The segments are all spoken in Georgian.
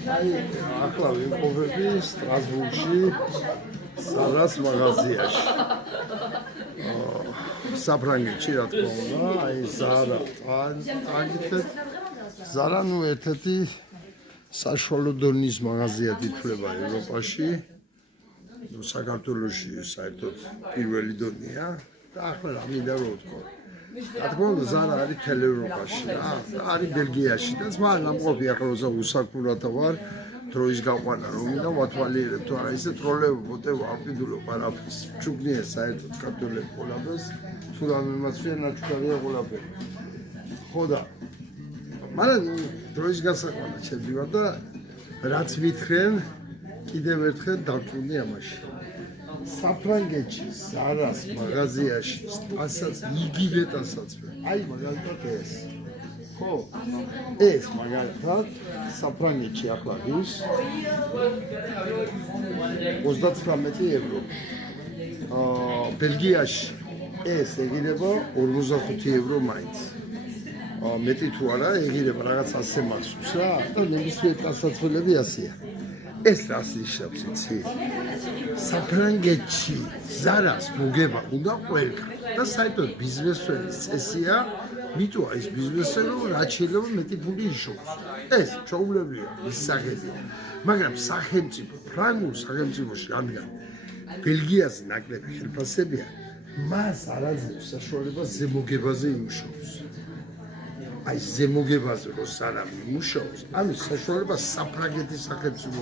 ახლა ვიმყოფები სტრასბურგში ზარას მაღაზიაში. საფრანგეთში რა თქმა უნდა, აი ზარა. აგითეთ ზარა ნუ ერთ-ერთი საშუალო დონის მაღაზია ითვლება ევროპაში. ნუ საქართველოში საერთოდ პირველი დონია და ახლა რა მინდა რომ ვთქვა. რა თქმა უნდა ზარა არის მთელ ევროპაში რა, არის ბელგიაში და მაგრამ ამყოფი ახლა როცა უსაქმურათა ვარ დროის გაყვანა რომ მინდა ვათვალიერებ თუ არა ისე ტროლები ποτέ ვაფიდულობ არაფერს. ჩუქნია საერთოდ ქართველებს ყველაფერს, თუ დამემაცვია ნაჩქარია ყველაფერი. ხო და მაგრამ დროის გასაყვანა შეძივა და რაც მითხრენ კიდევ ერთხელ დავწუნდი ამაში. საფრანგეთში ზარას მაღაზიაში ასაც იგივე ტანსაცმელი. აი მაგალითად ეს. ხო. ეს მაგალითად საფრანგეთში ახლა ის 39 евро. ბელგიაში ეს ეგირება 45 евро მაინც. მეტი თუ არა ეგირება რაღაც 100 მაქსიმს რა და ნებისმიერ ტანსაცმელები ასეა. ეს რას ნიშნავს იცი? საფრანგეთში ზარას მოგება უნდა ყველგან და საერთოდ ბიზნესმენის წესია, მიტოა ის ბიზნესმენი რაც შეიძლება მეტი ფული იშოვოს. ეს ჩაულებია ის სახეზე. მაგრამ სახელმწიფო ფრანგულ სახელმწიფოში რადგან ბელგიაზე ნაკლები ხელფასებია, მას არ აძლევს საშუალებას ზემოგებაზე იმუშაოს. აი ზემოგებაზე რო სანამ იმუშაოს, ამის საშუალებას საფრანგეთის სახელმწიფო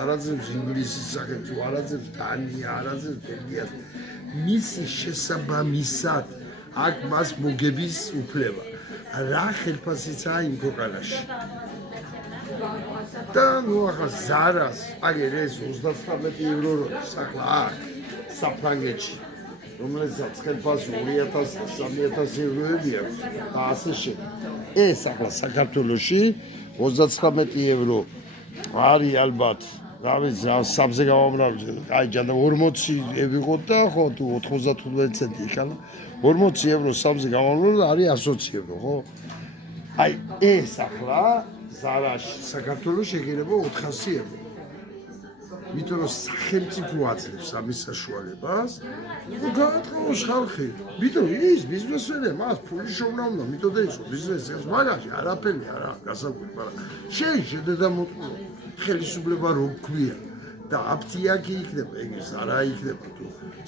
არ აძლევს ინგლისის სახელმწიფო, არ აძლევს დანია, არ აძლევს ბელგია. მისი შესაბამისად აქ მას მოგების უფლება. რა ხელფასიცაა იმ ქვეყანაში. და ნუ ახლა ზარას, აგერ ეს 39 евро როდის ახლა აქ საფრანგეთში რომელსაც ხელფასი 2000-3000 ევროები აქვს და ასე შემდეგ. ეს ახლა საქართველოში 39 евро არის ალბათ, რა ვიცი, სამზე გავამრავლე, აი ჯანდა 40 ვიღოთ და ხო თუ 95 ცენტი იქალა 40 евро სამზე გავამრავლე და არის 120 евро, ხო? აი ეს ახლა ზარაში საქართველოში ეგირება 400 евро. იმიტომ რომ სახელმწიფო აძლევს ამის საშუალებას და გაატყობს ხალხი. იმიტომ ის ბიზნესმენი მას ფული შოვნა უნდა, იმიტომ და ის ბიზნესის მაგაში არაფერი არა გასაგები, მაგრამ შეიძლება მოტყურო ხელისუფლება რო გქვია და აფთიაკი იქნება, ეგრე არა იქნება თუ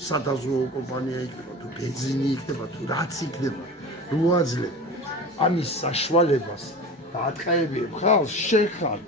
სადაზღვევო კომპანია იქნება თუ ბენზინი იქნება თუ რაც იქნება, რო აძლევ ამის საშუალებას და ატყაებიებ ხალხს შეხარ